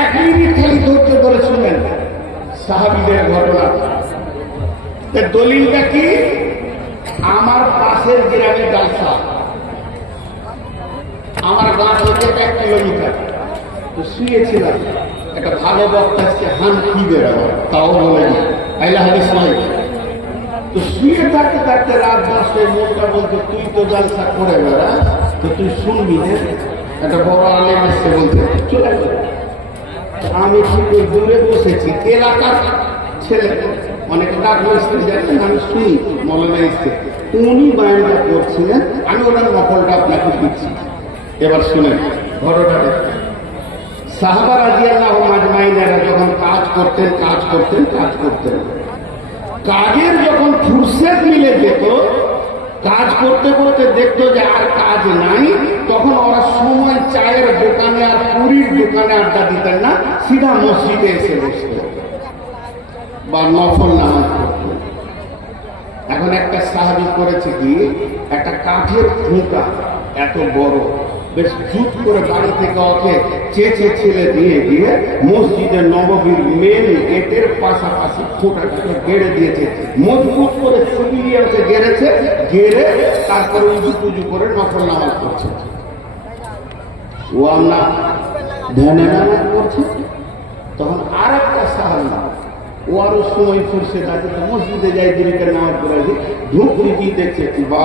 এক মিনিট খালি ধৈর্য ধরে শুনেন সাহাবীদের ঘটনা। দলিলটা কি? আমার পাশের গ্রামে জালসা, আমার গাঁ থেকে 1 কিলোমিটার। তো শুয়েছিলাম, একটা ভালো বক্তা আসছে, হান কি বেরোবার তাও বলেনি, আইলা হাদিস নয়। তো শুয়ে থাকতে থাকতে রাত 10টায় মোটটা বলছে, তুই তো জালসা করে বেড়া, তো তুই শুনবি না? একটা বড় আলেম আসছে বলতে, চলে যাবে। আমি ঠিক দূরে বসেছি, এলাকার ছেলে অনেকে ডাকলো স্ত্রী যাচ্ছেন, আমি শুনি মৌলানা এসছে, উনি বায়নটা করছিলেন, আমি ওনার নকলটা আপনাকে দিচ্ছি। এবার শুনেন ঘটনাটা। সাহাবা রাদিয়াল্লাহু আজমাইনেরা যখন কাজ করতেন কাজের যখন ফুরসত মিলে যেত, কাজ করতে করতে দেখতো যে আর কাজ নাই, তখন ওরা সময় চায়ের দোকানে আর পুরীর দোকানে আড্ডা দিতেন না, সিধা মসজিদে এসে বসত বা নফল নামাজ পড়ত। এখন একটা সাহাবী করেছে কি, একটা কাঠের খুঁটা এত বড়, বেশ জুত করে বাড়ি থেকে ওকে চেঁচে ছেলে দিয়ে দিয়ে মসজিদে নববীর মেন গেটের পাশাপাশি খুঁটাটাকে গেড়ে দিয়েছে, মজবুত করে সিলিয়ে ওকে গেড়েছে, গেড়ে তারপরে উজু পুজু করে নফল নামাজ করছে। ও আমরা ধ্যানে নামাজ করছে, তখন আর একটা সাহাবী, ও আরো সময় ফুরসে থাকে, মসজিদে যাই দিকে নামাজ পড়ে ঢুকরি কি দেখছে, বা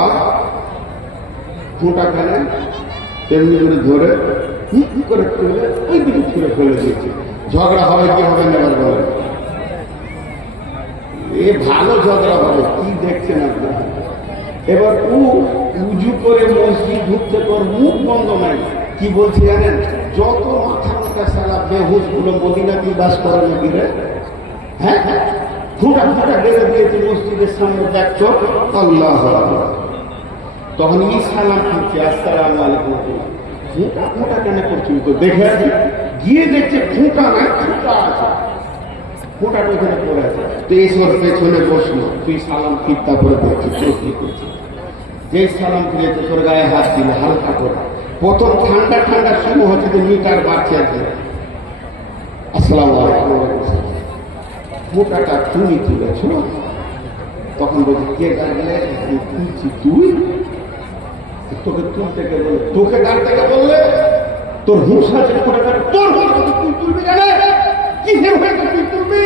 খুঁটা ফেলে তেমনি করে ধরে করে তুলে ওই দিকে ছুড়ে ফেলে দিয়েছে। ঝগড়া হবে কি হবে না এবার বলে, এ ভালো ঝগড়া হবে কি দেখছেন আপনারা। এবার ও উজু করে মসজিদ ঢুকতে, তোর মুখ বন্ধ নাই, কি বলছি জানেন, যত মাথা মাথা সালা বেহুশ গুলো মদিনাতেই বাস করে নাকি রে, হ্যাঁ খুঁটা খুঁটা বেঁধে দিয়েছে মসজিদের সামনে, দেখছ আল্লাহ। তখন ই সালাম করছে, আসসালামু আলাইকুম। খুঁটা কেন করছি তো দেখে আসি, গিয়ে দেখছে খুঁটা নাই, খুঁটা আছে, খুঁটাটা ওখানে পড়ে আছে। তো এইসব পেছনে বসলো, তুই সালাম ফিরতা করে দেখছিস, তোর কি করছে? যে সালাম ফিরেছে তোর গায়ে হাত দিলে হালকা করে, প্রথম ঠান্ডা ঠান্ডা শুরু হচ্ছে, তো মিটার বাড়ছে আছে, আসসালামু আলাইকুম। খুঁটাটা তুমি তুলেছ, তখন বলছি কে গাড়লে তুলছি, তুই তোকে তুলতে কে বলে, তোকে গাড় থেকে বললে তোর হুঁশ আছে, তোর তুই তুলবি জানে কি তুই তুলবি।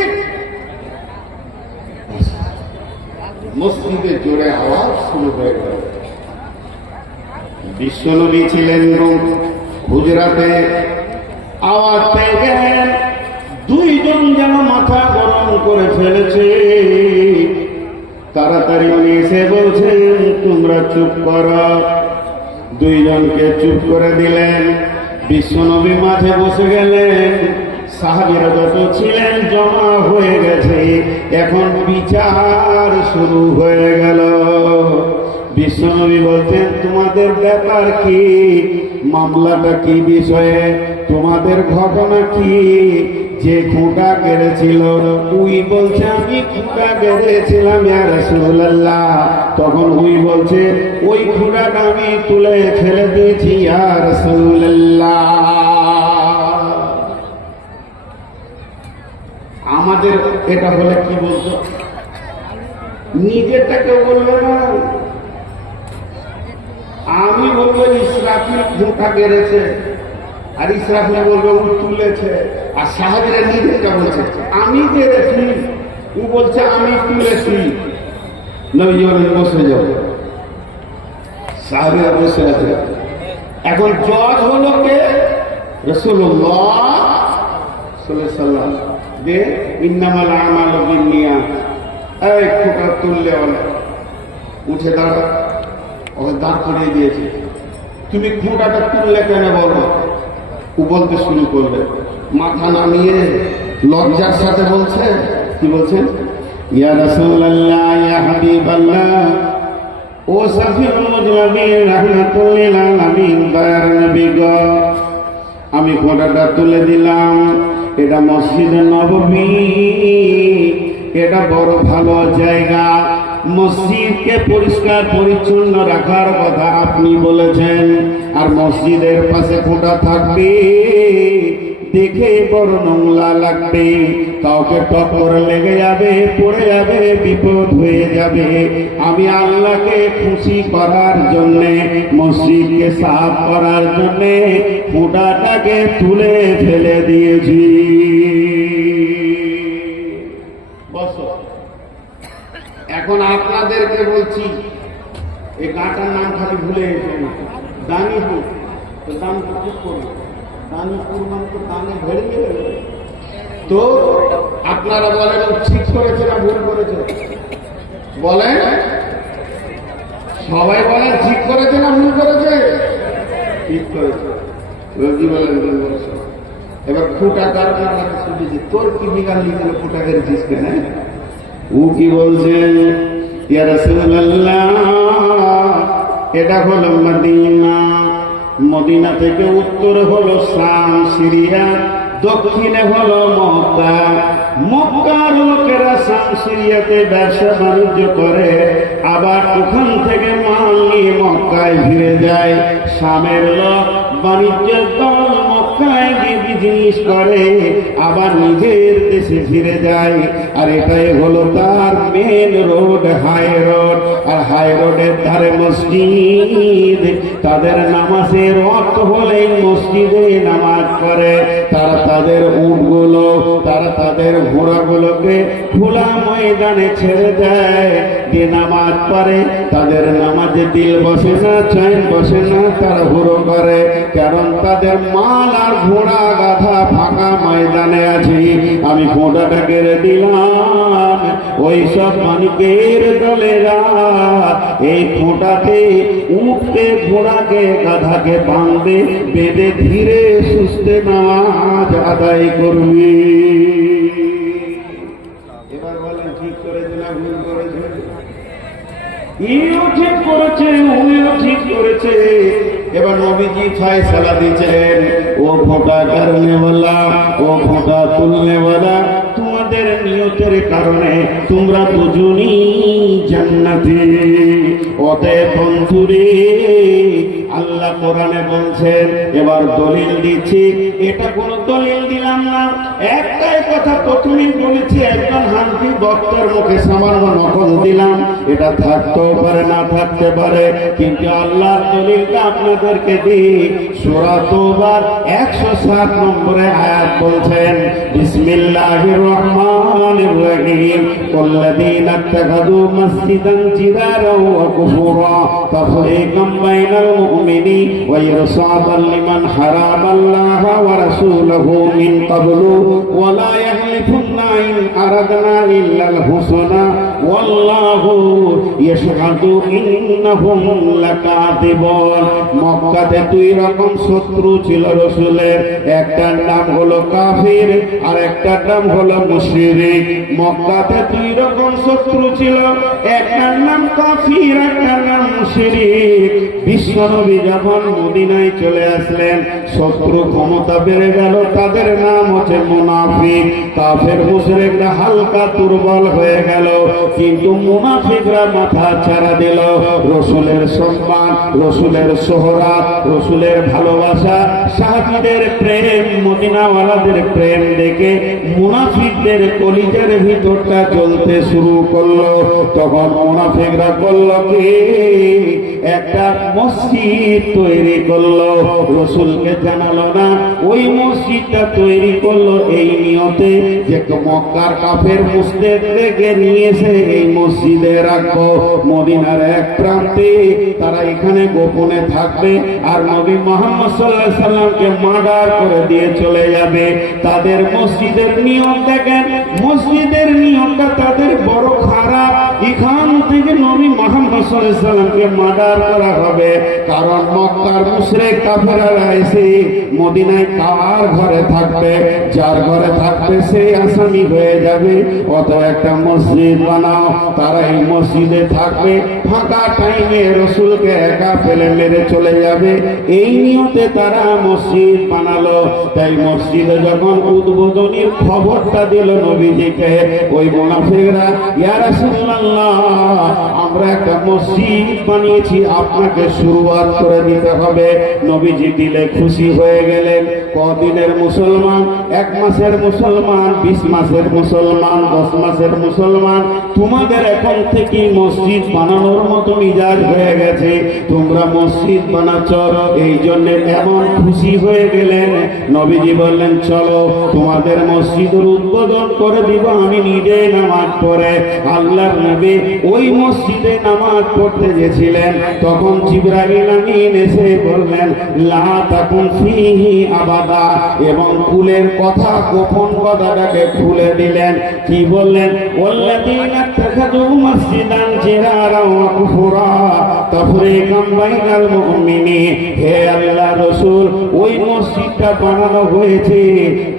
মসজিদে জোরে আওয়াজ শুরু হয়ে গেল। বিশ্বনবী ছিলেন হুজরাতে, আওয়াজ পেয়ে গেলেন, দুইজন যেন মাথা গরম করে ফেলেছে। তাড়াতাড়ি উনি এসে বলছেন, তোমরা চুপ করো। দুইজনকে চুপ করে দিলেন। বিশ্বনবী মাঠে বসে গেলেন, সাহাবীরা যত ছিলেন জমা হয়ে গেছে, এখন বিচার শুরু হয়ে গেল। বিশ্বনবী বলছেন, তোমাদের ব্যাপার কি, মামলাটা কি বিষয়ে, তোমাদের ঘটনা কি? যে খুঁটা গেড়েছিল উই বলছে, আমি খুঁটা গেড়েছিলাম ইয়া রাসূলুল্লাহ। তখন উই বলছে, ওই খুঁটাটা আমি তুলে ফেলে দিয়েছি ইয়া রাসূলুল্লাহ। আমাদের এটা হলে কি বলতো, নিজেরটাকে বলবে না, আমি বলবো ইসরাফিল খুঁটা গেড়েছে, আর ইসরাফিল বলবে ও তুলেছে। আর সাহাবীরা নিজেটা বলছে আমি গেড়েছি, ও বলছে আমি তুলেছি। নবী বসে যাও, সাহাবীরা বসে আছে। এখন জজ হলো কে? রাসূলুল্লাহ সাল্লাল্লাহু আলাইহি ওয়াসাল্লাম। যে ইন্নামাল আমালু বিন্নিয়াত, এই খুঁটা তুললে হলো, উঠে দাঁড়া, ওকে দাঁড় করিয়ে দিয়েছে। তুমি খুঁটাটা তুললে কেন বলো? ও বলতে শুরু করবে, মাথা নামিয়ে লজ্জার সাথে বলছে, কি বলছেন, ইয়া রাসূলুল্লাহ ইয়া হাবিবাল্লাহ ও সাফিউল মুজলামিন রাহমাতুল লিল আলামিন, দয়ার নবী গো, আমি খুঁটাটা তুলে দিলাম। এটা মসজিদে নববী, এটা বড় ভালো জায়গা, মসজিদকে পরিষ্কার পরিচ্ছন্ন রাখার কথা আপনি বলেছেন, আর মসজিদের পাশে খুঁটা থাকবে, দেখে বড় নোংলা লাগবে, কাউকে টক্কর লেগে যাবে, পড়ে যাবে, বিপদ হয়ে যাবে। আমি আল্লাহকে খুশি করার জন্যে, মসজিদকে সাফ করার জন্যে ফুটাটাকে তুলে ফেলে দিয়েছি। এখন আপনাদেরকে বলছি, এই গাঁটার নাম খালি ভুলে গেছেন, দানিপুর। তো দানপুর ঠিক করবে, দানিপুর মানে তো দানে ভেড়ে গেল। তো আপনারা বলেন ঠিক করেছে না ভুল করেছে? বলেন, সবাই বলেন ঠিক করেছে না ভুল করেছে? ঠিক করেছে। রোজি বলেন ভুল করেছে। এবার ফুটা কারণে শুনেছি, তোর কি বিঘা লিখে ফুটা করেছিস কেন? ও কি বলছেন, ইয়া রাসূলুল্লাহ, এটা হলো মদিনা, মদিনা থেকে উত্তরে হলো শাম সিরিয়া, দক্ষিণে হলো মক্কা। মক্কার লোকেরা শাম সিরিয়াতে ব্যবসা বাণিজ্য করে, আবার ওখান থেকে মাল নিয়ে মক্কায় ফিরে যায়। শামের লোক বাণিজ্যের দল মক্কায় গিয়ে বিজনেস করে, আবার নিজের দেশে ফিরে যায়। আর এটাই হলো তার মেন রোড, হাই রোড। আর হাই রোডের ধারে মসজিদ। তাদের নামাজের অর্থ হলে মসজিদে নামাজ পড়ে। তারা তাদের উটগুলো, তারা তাদের ঘোড়াগুলোকে খোলা ময়দানে ছেড়ে দেয়, দিয়ে নামাজ পড়ে। তাদের নামাজে দিল বসে না, চैन বসে না, তারা হুড়ো করে, কারণ তাদের মাল আর ঘোড়া গাধা ফাঁকা ময়দানে আছে। আমি ঘোড়াটা কেড়ে দিলাম, ওই সব মালিকের দলেরা এই খোঁটাতে উঠতে ঘোড়াকে গাধাকে বাঁধবে, বেঁধে ধীরে সুস্থে নামাজ আদায় করবে। এবার বলেন ঠিক করেছে না ভুল করেছে? ইও ঠিক করেছে, উনিও ঠিক করেছে। এবার নবীজি ফয়সালা দিয়েছেন, ও ফোঁটা করনেওয়ালা, ও ফোঁটা তুলনেওয়ালা, তোমাদের নিয়তের কারণে তোমরা দুজনই জান্নাতি। অতএব বন্ধুরে, আল্লাহ কোরআনে বলছেন, এবার দলিল দিচ্ছি। এটা কোন দলিল দিলাম না, একটাই কথা প্রথমেই বলেছি, একজন হানফি বক্তার মুখে সামান্য নকল দিলাম। এটা থাকতেও পারে, না থাকতে পারে, কিন্তু আল্লাহর দলিলটা আপনাদেরকে দিই। সূরা তাওবার 107 নম্বরে আয়াত বলছেন, বিসমিল্লাহির রহমানির রহিম, ওয়াল্লাযীনা ইত্তাখাযু মাসজিদান জিরারা ওয়া কুফুরা তাফরীকাম বাইনাল মুমিনিন ওয়া ইরসাদান লিমান হারামাল্লাহা ওয়া রাসূলুহু মিন ক্বাবলু ওয়া লা ইয়াহলিফুন্না ইন আরাদনা ইল্লাল হুসনা ওয়াল্লাহু ইয়াশহাদু ইন্নাহুম লাকাযিবুন। মক্কাতে দুই রকম শত্রু ছিল রাসূলের, একটার নাম হলো কাফির আর একটার নাম হলো মুশরিক। মক্কাতে দুই রকম শত্রু ছিল, একটার নাম কাফির, একটার নাম মুশরিক। বিশ্বনবী যখন মদিনায় চলে আসলেন, শত্রু ক্ষমতা বেড়ে গেল, তাদের নাম হচ্ছে মুনাফিক। কাফের মুশরিকরা হালকা দুর্বল হয়ে গেল, কিন্তু মুনাফিকরা মাথা ছাড়া দিল। রাসূলের সম্মান, রাসূলের শোহরাত, রাসূলের ভালোবাসা, সাহাবীদের প্রেম, মদিনাওয়ালাদের প্রেম দেখে মুনাফিকদের কলিজার ভিতরটা জ্বলতে শুরু করলো। তখন মুনাফিকরা বলল কি, একটা মসজিদ তৈরি করলো, রাসূলকে জানালো না। ওই মসজিদটা তৈরি করলো এই নিয়তে যে মক্কার কাফের মুশরিকদেরকে নিয়ে এসে এই মসজিদে রাখবো। মদিনার এক প্রান্তে তারা এখানে গোপনে থাকবে, আর নবী মুহাম্মদ সাল্লাল্লাহু আলাইহি সাল্লামকে মার্ডার করে দিয়ে চলে যাবে। তাদের মসজিদের নিয়ম দেখেন, মসজিদের নিয়মটা তাদের বড় খারাপ। এখান থেকে নবী মুহাম্মদ সাল্লাল্লাহু আলাইহি সাল্লামকে মার্ডার করা হবে, কারণ মক্কার মুশরিক কাফেররা এসে মদিনায় কার ঘরে থাকবে, যার ঘরে থাকবে সে আসামি হয়ে যাবে। অত একটা মসজিদ বানাও, তারা এই মসজিদে থাকবে, ফাঁকা টাইমে রাসূলকে একা ফেলে মেরে চলে যাবে। এই নিয়তে তারা মসজিদ বানালো। তাই মসজিদে যখন উদ্বোধনীর খবরটা দিল নবীজিকে, ওই মুনাফিকরা, ইয়া রাসূলুল্লাহ, আমরা একটা মসজিদ বানিয়েছি, আপনাকে শুরুয়াত করে দিতে হবে। নবীজি দিলে খুশি হয়ে গেলেন। কদিনের মুসলমান? 1 মাসের মুসলমান, 20 মাসের মুসলমান, 10 মাসের মুসলমান। তোমাদের এখন থেকে মসজিদ বানানোর মতো মিজাজ হয়ে গেছে, তোমরা মসজিদ বানাচ্ছ, এই জন্য এমন খুশি হয়ে গেলেন। নবীজি বললেন চলো তোমাদের মসজিদের উদ্বোধন করে দিব আমি নিজে নামাজ পড়ে। আল্লাহর নবী ওই মসজিদে নামাজ পড়তে গেছিলেন, তখন জিবরাইল আমিন এসে বললেন লা তাকুন ফিহি আবাদা, এবং কুলের কথা, গোপন কথাটাকে খুলে দিলেন। কি বললেন? ওয়াল্লাযীনা ইত্তাখাযু মাসজিদান জিরারা ওয়া কুফরা তাফরীকাম বাইনাল মুমিনিন। হে আল্লাহর রাসূল, ওই মসজিদটা বানানো হয়েছে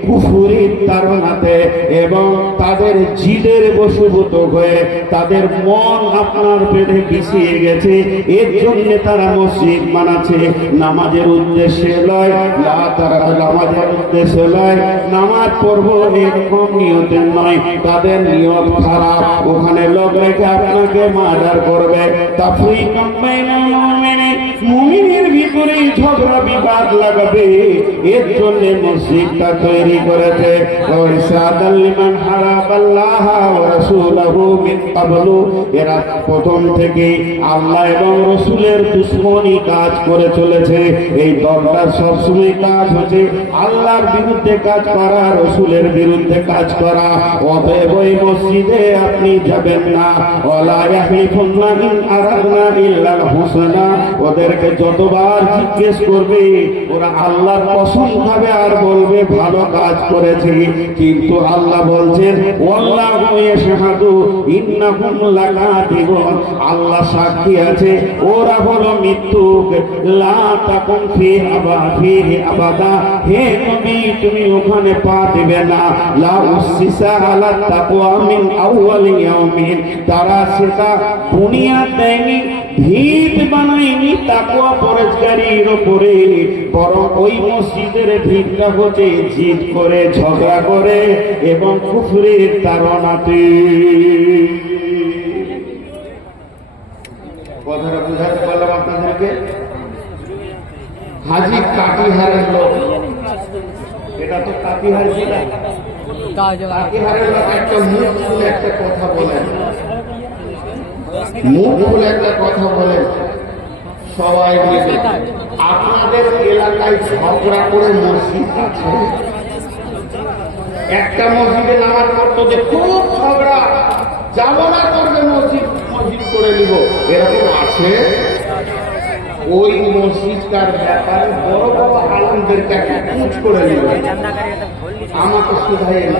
কুফরির তাড়নাতে এবং তাদের জিদের বশীভূত হয়ে তাদের মন আপনার পেটে পিছিয়ে গেছে, এর জন্য তারা মসজিদ বানাচ্ছে। নামাজের উদ্দেশ্যে লয়, তারা নামাজের উদ্দেশ্যে লয়, নামাজ পড়বো এরকম নিয়তের নয়, তাদের নিয়ত খারাপ। ওখানে লোক রেখে আপনাকে মার্ডার করবে। তাফরীকাম বাইনাল মুমিনিন, মুমিনের ভিতরে ঝগড়া বিবাদ লাগাবে, এর জন্য মসজিদটা তৈরি করেছে। ওয়াইসাদাল লিমান হারাবাল্লাহ ওয়া রাসূলুহু মিন ক্বাবলু, এরা প্রথম থেকে আল্লাহ এবং রাসূলের দুশমনী কাজ করে চলেছে। এই দলটা সবসময় কাজ হচ্ছে আল্লাহর বিরুদ্ধে কাজ করা, রাসূলের বিরুদ্ধে কাজ করা। অতএব ওই মসজিদে আপনি যাবেন না। ওয়ালা ইয়াহলিফুন্না ইন আরাদনা ইল্লাল হুসনা, ওদেরকে যতবার জিজ্ঞেস করবে ওরা আল্লাহর কসম খাবে আর বলবে ভালো কাজ করেছে, কিন্তু আল্লাহ বলছেন ওয়াল্লাহু ইয়াশহাদু ইন্নাহুম লাকাযিবুন, আল্লাহ সাক্ষী আছে ওরা হলো মিথ্যুক। লা তাকুন ফিহি আবাদা, হে নবী তুমি ওখানে পা দিবে না। লা উসসিসা আলা তাকওয়া মিন আউয়ালি ইয়াউমিন, তারা সেটা বুনিয়াদ দেয়নি, ভিত বানায়নি তাকওয়া পরহেজগারির উপরে, বরং ওই মসজিদের ভিতটা হচ্ছে জিদ করে, ঝগড়া করে এবং কুফরের তাড়নাতে। কথাটা বুঝাতে পারলাম আপনাদেরকে? হাজি কাটিহারের লোক, এটা তো কাটিহার জেলা, কাটিহারের লোক একটা মুখ খুলে একটা কথা বলেন, মুখ খুলে একটা কথা বলেন সবাই মিলে। আপনাদের এলাকায় ঝগড়া করে মসজিদ আছে, একটা মসজিদে নামাজ পড়তো যে খুব ঝগড়া, যাবো না করবে মসজিদ, মসজিদ করে নিব, এরকম আছে? ওই মসজিদটার ব্যাপারে বড় বড় আলেমদেরকে একটা খোঁজ করে নিব, আমাকে শুধাই না,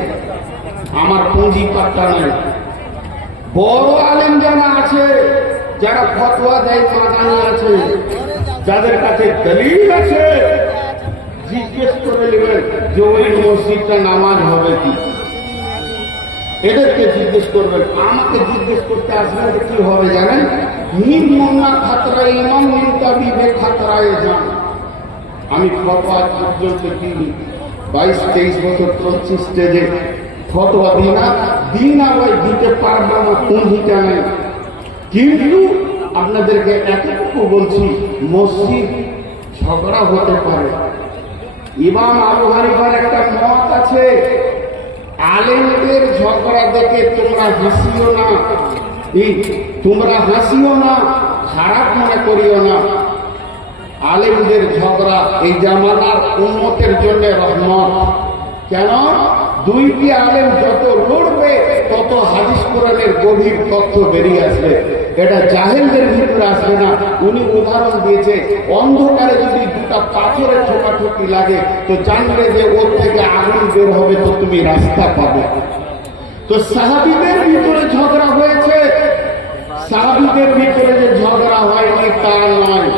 আমার পুঁজি পাত্তা নাই। বড় আলেম যারা আছে, যারা ফতোয়া দেয়, মাদানি আছে, যাদের কাছে দলিল আছে, জিজ্ঞেস করে নেবেন যে ওই মসজিদটা নামাজ হবে কি, এদেরকে জিজ্ঞেস করবেন। আমাকে জিজ্ঞেস করতে আসবেন কি হবে জানেন? নির্মনা খাতরায় ইমাম নির্তাবিবে খাতরায় যান। আমি ফতোয়া পর্যন্ত দিই 22-23 বছর চলছি স্টেজে, ফতোয়া দিই না ভাই, দিতে পারবো না, পুঁজিটা নেই। কিন্তু আপনাদেরকে এতটুকু বলছি, মসজিদ ঝগড়া হতে পারে। ইমাম আবু হানিফার একটা মত আছে, আলেমদের ঝগড়া দেখে তোমরা হাসিও না, তোমরা হাসিও না, খারাপ মনে করিও না। আলেমদের ঝগড়া এই জামানার উম্মতের জন্য রহমত। কেন? দুইটি আলেম যত লড়বে তত হাদিস কোরআনের গভীর তথ্য বেরিয়ে আসবে, এটা জাহেলদের ভিতরে আসবে না। উনি উদাহরণ দিয়েছে, অন্ধকারে যদি দুটা পাথরের ঠোকাঠুকি লাগে তো জানবে যে ওর থেকে আগুন বের হবে, তো তুমি রাস্তা পাবে। তো সাহাবীদের ভিতরে ঝগড়া হয়েছে, সাহাবীদের ভিতরে যে ঝগড়া হয়নি তা নয়।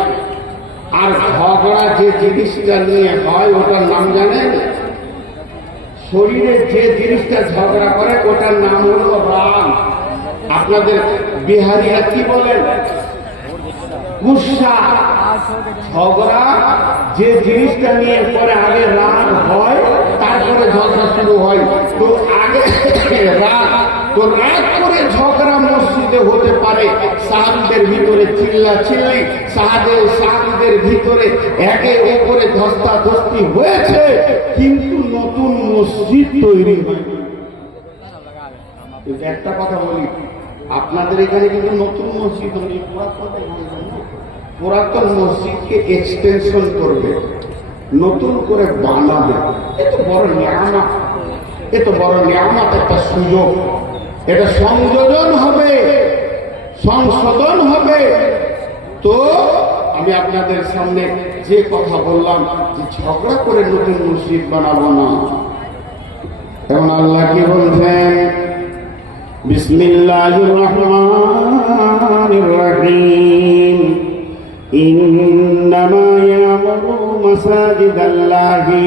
আর ঝগড়া যে জিনিসটা নিয়ে হয় ওটার নাম জানেন? শরীরে যে জিনিসটা ঝগড়া করে ওটার নাম হলো রাগ। আপনাদের বিহারিরা কি বলেন? গুসা। ঝগড়া যে জিনিসটা নিয়ে পরে আগে রাগ হয়, তারপরে ঝগড়া শুরু হয়। তো আগে রাগ, তো রাগ করে ঝগড়া মসজিদে হতে পারে। পারে। সাহাবীদের ভিতরে চিল্লাচিল্লি, সাহাবীদের ভিতরে একে অপরে ধস্তাধস্তি হয়েছে, কিন্তু নতুন মসজিদ তৈরি হয়নি। একটা কথা বলি, আপনাদের এখানে কিন্তু নতুন মসজিদ হয়নি, পুরাতন মসজিদকে এক্সটেনশন করবে, নতুন করে বানাবে। এত বড় নিয়ামত, এত বড় নিয়ামত, একটা সুযোগ। এটা সংযোজন হবে, সংশোধন হবে। তো আমি আপনাদের সামনে যে কথা বললাম যে ঝগড়া করে নতুন মসজিদ বানাবো না। এখন আল্লাহ কি বলছেন? বিসমিল্লাহির রহমানির রহিম। ইন্নামা ইয়ামুরু মাসাজিদাল্লাহি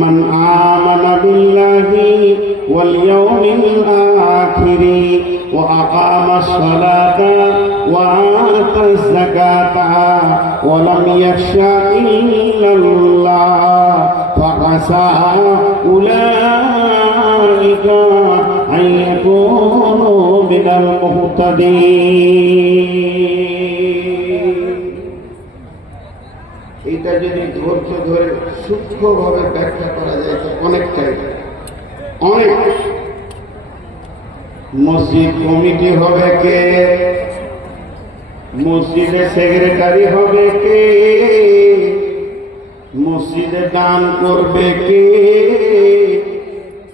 মান আমানা বিল্লাহি ওয়াল ইয়াউমিল আখিরি ওয়া আকামাস সালাতা ওয়া আতাজ যাকাতা ওয়া লাম ইয়াখশা ইল্লাল্লাহ ফাআসা উলাইকা আন ইয়াকুনু মিনাল মুহতাদিন। এটা যদি ধৈর্য ধরে সূক্ষ্মভাবে ব্যাখ্যা করা যায় তো অনেকটাই, অনেক। মসজিদ কমিটি হবে কে? মসজিদের সেক্রেটারি হবে কে? মসজিদে দান করবে কে?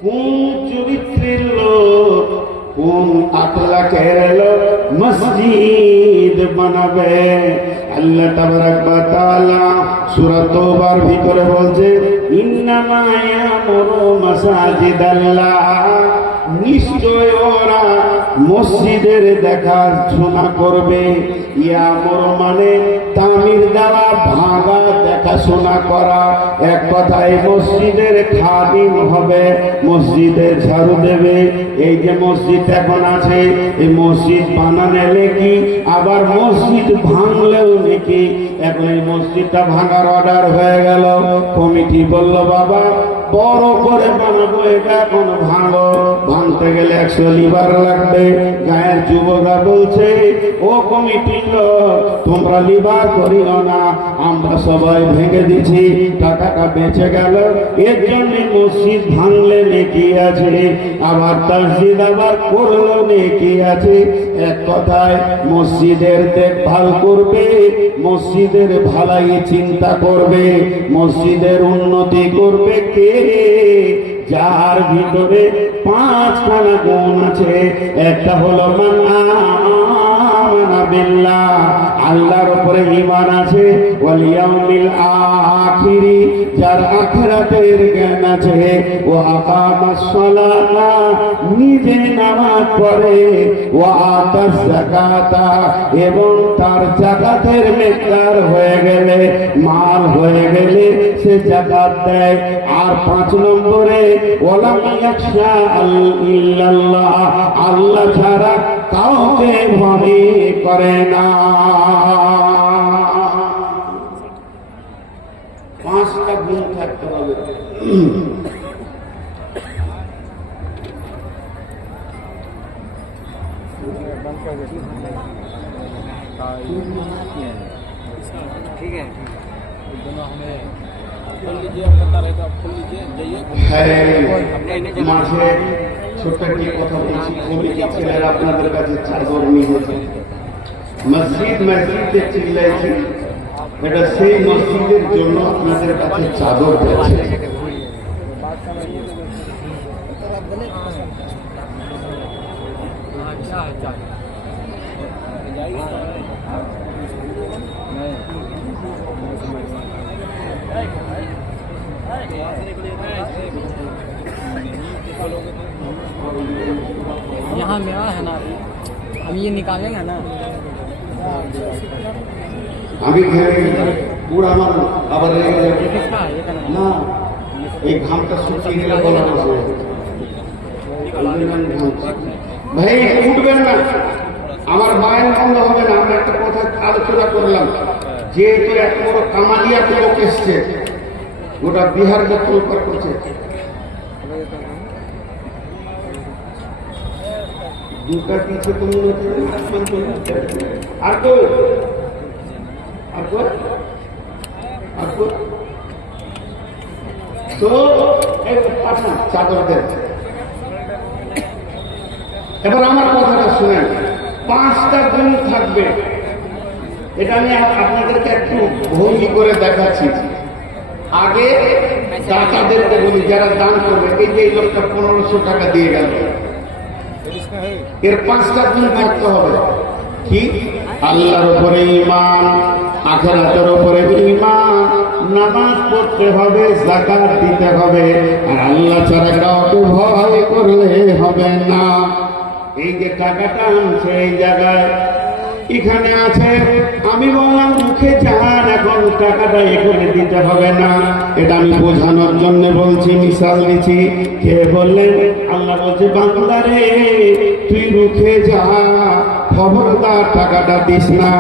কোন চরিত্রের লোক, কোন আখলাকের লোক মসজিদ বানাবে? আল্লাহ তাবারাক ওয়া তাআলা সূরা তওবার ভিতরে বলছে, ইন্নামা ইয়ামুরু মাসাজিদাল্লাহ, নিশ্চয় ওরা মসজিদের দেখাশোনা করবে। ইয়ামুর মানে তামির দ্বারা ভাঙা, দেখাশোনা করা। এক কথায় মসজিদের খাদিম হবে, মসজিদের ঝাড়ু দেবে। এই যে মসজিদ এখন আছে, এই মসজিদ বানালে নাকি, আবার মসজিদ ভাঙলেও নাকি। এখন এই মসজিদটা ভাঙার অর্ডার হয়ে গেল, কমিটি বলল বাবা বড় করে বানাবো, এটা এখন ভাঙো। ভাঙতে গেলে 100 লিভার লাগবে। গায়ের যুবকরা বলছে, ও কমিটির লোক তোমরা লিভার করিও না, আমরা সবাই ভেঙে দিচ্ছি, টাকাটা বেঁচে গেল। এর জন্য মসজিদ ভাঙলে নেকি আছে, আবার তাসজিদ আবার করলো নেকি আছে। এক কথায় মসজিদের দেখভাল করবে, মসজিদের ভালাই চিন্তা করবে, মসজিদের উন্নতি করবে কে? যার ভিতরে 5খানা গুণ আছে। একটা হলো মান আমানা বিল্লাহ, আল্লাহর উপরে ঈমান আছে। ওয়াল ইয়াউমিল আখিরি, যার আখিরাতের জ্ঞান আছে। ও আকামাস সালাতা, নিজে নামাজ পড়ে। ও আতাজ যাকাতা, এবং তার যাকাতের মেকদার হয়ে গেলে, মাল হয়ে গেলে সে যাকাত দেয়। আর 5 নম্বরে ওয়ালাম ইয়াখশা ইল্লাল্লাহ, আল্লাহ ছাড়া কাউকে ভয় করে না। 5টা গুণ থাকতে হবে। ठीक है, दोनों हमें মাঝে ছোট্ট একটি কথা বলছি, কমিটি ছেলেরা আপনাদের কাছে চাদর নিয়েছে। মসজিদ মসজিদে চিল্লাইছে, এটা সেই মসজিদের জন্য আপনাদের কাছে চাদর দিয়েছে। यहाँ मेरा है ना, हम ये निकालेंगे ना। আমি পুরা আমার আবার किसका है ये करना? না, এই ঘামটা শুকিয়ে গেলে বলা হবে। ভাই উঠবেন না, আমার বায়ন বন্ধ হবে না। আমরা একটা কথা আলোচনা করলাম, যেহেতু এত বড় কামালিয়াতে লোক এসছে, গোটা বিহার দখল করছে। দুটা পিছে তো মনে হচ্ছে আসমান চলে যাচ্ছে। আর কই আর কই আর কই তো এই পাঠান চাদর দেন। এবার আমার কথাটা শুনেন, 5টা দিন থাকবে। এটা আমি আপনাদেরকে একটু ভঙ্গি করে দেখাচ্ছি। আগে দাতাদেরকে বলি যারা দান করবে, এই যে এই লোকটা 1500 টাকা দিয়ে গেল, এর 5টা দিন থাকতে হবে। কি? আল্লাহর উপরে ঈমান, আখিরাতের উপরে ঈমান, নামাজ পড়তে হবে, যাকাত দিতে হবে, আর আল্লাহ ছাড়া কাউকে ভয় করলে হবে না। এই যে টাকাটা আনছে এই জায়গায় এখানে আছে, আমি বললাম মুখে যান, এখন টাকাটা এখানে দিতে হবে না। এটা আমি বোঝানোর জন্য বলছি, মিশাল দিচ্ছি। কে বললেন? আল্লাহ বলছে, বান্দা রে তুই রুখে যা, খবরদার টাকাটা দিস না।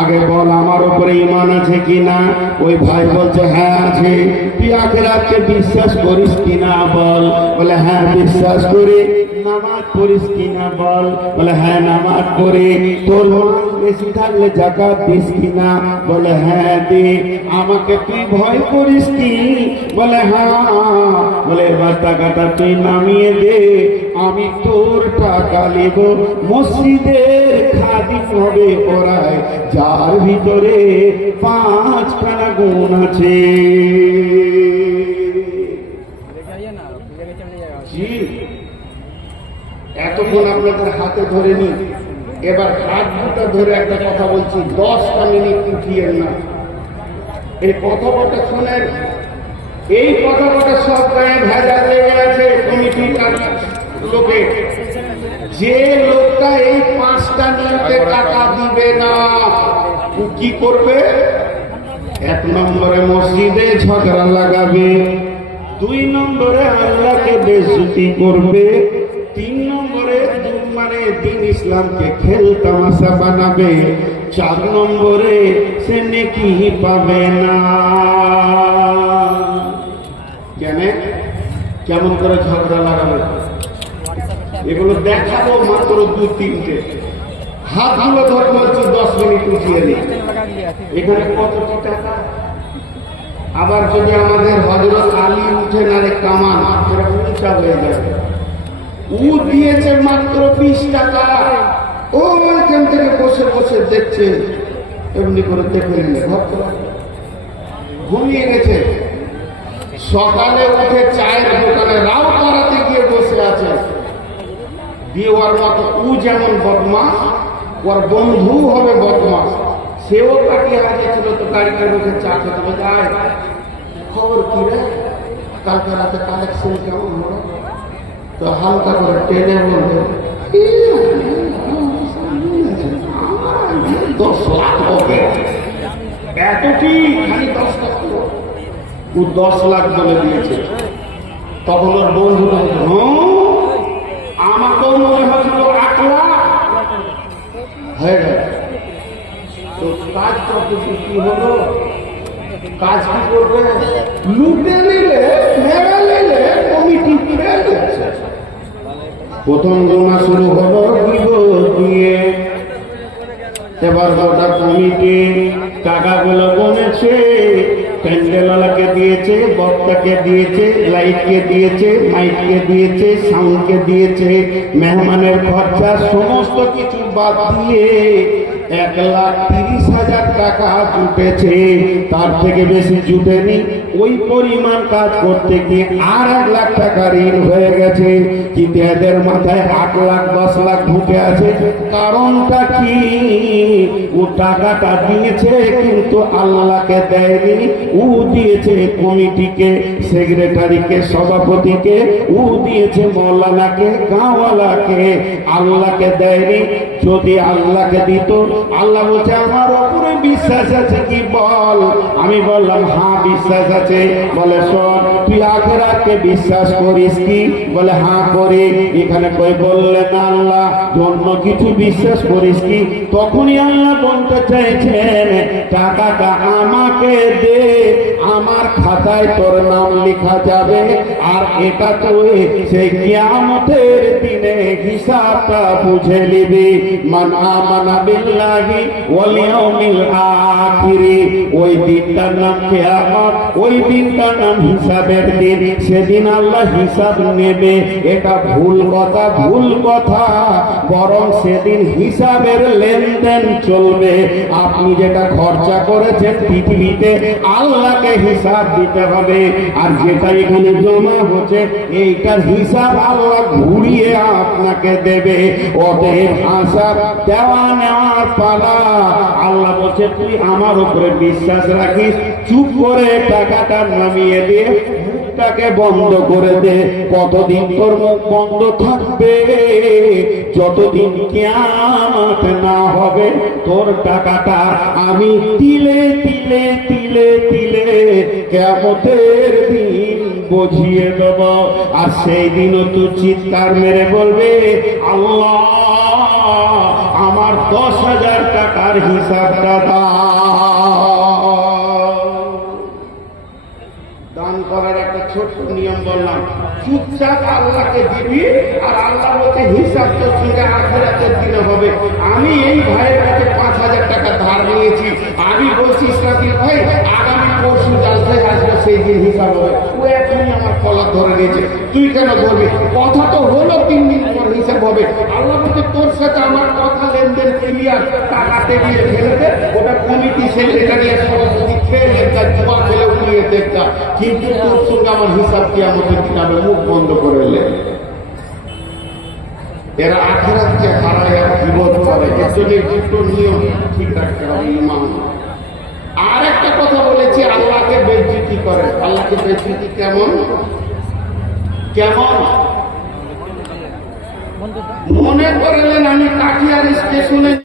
আগে বল আমার উপরে ঈমান আছে কিনা। ওই ভাই বলছে হ্যাঁ আছে। তুই আখিরাতকে বিশ্বাস করিস কিনা বল। বলে হ্যাঁ বিশ্বাস করি। নামাজ পড়িস কিনা বল। বলে হ্যাঁ নামাজ পড়ি। তোর মাল বেশি থাকলে যাকাত দিস কিনা। বলে হ্যাঁ দি। আমাকে তুই ভয় করিস কি? বলে হ্যাঁ। বলে এবার টাকাটা তুই নামিয়ে দে, আমি তোর টাকা নেব, মসজিদের খাদিম হবে পড়ায়, যার ভিতরে 5খানা গুণ আছে। জি, এতক্ষণ আপনাদের হাতে ধরে নি, এবার হাত দুটা ধরে একটা কথা বলছি, 10টা মিনিট উঠিয়েন না। এই কথাটা শোনেন, এই কথাটা সব গায়ে ভেজা লেগে আছে কমিটির লোকে। যে লোকটা এই 5টা নিয়মে টাকা দিবে না, ও কি করবে? 1 নম্বরে মসজিদে ঝগড়া লাগাবে, 2 নম্বরে আল্লাহকে বেইজ্জতি করবে, 3 নম্বরে মানে দিন ইসলামকে খেল তামাশা বানাবে, 4 নম্বরে সে নেকি পাবে না। কেন? কেমন করে ঝগড়া লাগাবে? এগুলো দেখাবো মাত্র 2-3টে। হাতগুলো ধরে বলছি 10 মিনিট উঠিয়ে নি। এখানে কতটি টাকা? আবার যদি আমাদের হযরত আলী উঠে না রে কামান, সেটা উঁচা হয়ে যাবে। ও দিয়েছে মাত্র 20 টাকা। ওইখান থেকে বসে বসে দেখছে, এমনি করে দেখে নিলে ঘুমিয়ে গেছে। সকালে উঠে চায়ের দোকানে রাও করাতে গিয়ে বসে আছে। দিয়ে ওর মতো ও যেমন বদমাস, ওর বন্ধু হবে বদমাস। সেও কাটিয়ে হারিয়েছিল, তো গাড়িতে বসে চা খেতে হবে। যায় খবর কি রে, কালকে রাতে কালেকশন কেমন হলো? তো হালকা করে টেনে বলবে 10 লাখ হবে। এতটি খালি 10 লাখ, ও 10 লাখ বলে দিয়েছে। তখন ওর বন্ধু আমাকেও মনে হচ্ছিল 1 লাখ হয়ে গেল। তো কাজ করতে কি হলো? কাজ কি করবে? লুটে নিলে, মেরে নিলে, কমিটি ফেল দিচ্ছে। প্রথম গোনা শুরু হলো বিপদ দিয়ে। এবার গোটা কমিটি টাকাগুলো গনেছে, প্যান্ডেলওয়ালাকে দিয়েছে, বক্তাকে দিয়েছে, লাইটকে দিয়েছে, মাইককে দিয়েছে, সাউন্ডকে দিয়েছে, মেহমানের খরচা সমস্ত কিছু বাদ দিয়ে 1,30,000 টাকা জুটেছে। তার থেকে বেশি জুটেনি। ওই পরিমাণ কাজ করতে গিয়ে আর 1 লাখ টাকা ঋণ হয়ে গেছে। কিন্তু এদের মাথায় 8 লাখ 10 লাখ ঢুকে আছে। কারণটা কি? ও টাকাটা দিয়েছে কিন্তু আল্লাহকে দেয়নি। ও দিয়েছে কমিটিকে, সেক্রেটারিকে, সভাপতিকে, ও দিয়েছে মৌলানাকে, গাঁওয়ালাকে, আল্লাহকে দেয়নি। যদি আল্লাহকে দিত, আল্লাহ বলছে আমার উপরে বিশ্বাস আছে কি বল? আমি বললাম হ্যাঁ বিশ্বাস আছে। বলে শোন, তুই আখিরাতকে বিশ্বাস করিস কি? বলে হ্যাঁ করি। এখানে কই বললে না আল্লাহ অন্য কিছু বিশ্বাস করিস কি? তখনই আল্লাহ বলতে চাইছেন টাকাটা আমাকে দে, আমার খাতায় তোর নাম লেখা যাবে, আর এটা তুই সেই কিয়ামতের দিনে হিসাবটা বুঝে নিবি। মান আমানা বিল্লাহি ওয়াল ইয়াউমিল আখির, ওই দিনটার নাম কিয়ামত, ওই দিনটার নাম হিসাবের দিন। সেদিন আল্লাহ হিসাব নেবে। এটা ভুল কথা, ভুল কথা। বরং সেদিন হিসাবের লেনদেন চলবে। আপনি যেটা খরচা করেছেন পৃথিবীতে, আল্লাহকে হিসাব দিতে হবে। আর যেটা এখানে জমা হচ্ছে, এইটার হিসাব আল্লাহ ঘুরিয়ে আপনাকে দেবে। ওদের হিসাব দেওয়া নেওয়ার পালা। আল্লাহ বলছে তুই আমার উপরে বিশ্বাস রাখিস, চুপ করে টাকাটা নামিয়ে দিয়ে মুখটাকে বন্ধ করে দে। কতদিন তোর মুখ বন্ধ থাকবে? যতদিন কিয়ামত না হবে তোর টাকাটা আমি তিলে তিলে তিলে তিলে কিয়ামতের দিন বুঝিয়ে দেব। আর সেই দিনও তুই চিৎকার মেরে বলবে আল্লাহ আমার 10,000 টাকার হিসাবটা দাও। দান করার একটা ছোট্ট নিয়ম বললাম, চুপচাপ আল্লাহকে দিবি। আর আল্লাহ বলতে হিসাব তোর সঙ্গে আখিরাতের দিনে হবে। আমি এই ভাইয়ের কাছে 5,000 টাকা ধার নিয়েছি, আমি বলছি ইসরাফিল ভাই আগামী পরশু জালসায় আসবে, সেই দিন হিসাব হবে। ও এখনই আমার কলার ধরে নিয়েছে, তুই কেন ধরবি? কথা তো হলো 3 দিন পর হিসাব হবে। আল্লাহ বলতে তোর সাথে আমার কথা লেনদেন ক্লিয়ার, টাকা টেবিলে ফেলে দে। ওটা কমিটি সেক্রেটারি সভাপতি খেয়ে লেখা, জমা ফেলে উঠিয়ে দেখা। কিন্তু তোর সঙ্গে আমার হিসাব কিয়ামতের দিন হবে। মুখ বন্ধ করে এলেন। এরা আখিরাতকে হারায় আর বিপদ করে। এর জন্য দুটো নিয়ম ঠিক রাখতে হবে। ইমান। আর একটা কথা বলেছি, আল্লাহকে বেজ্জতি করে। আল্লাহকে বেজ্জতি কেমন কেমন? মনে করলেন আমি কাঠিয়ার স্টেশনে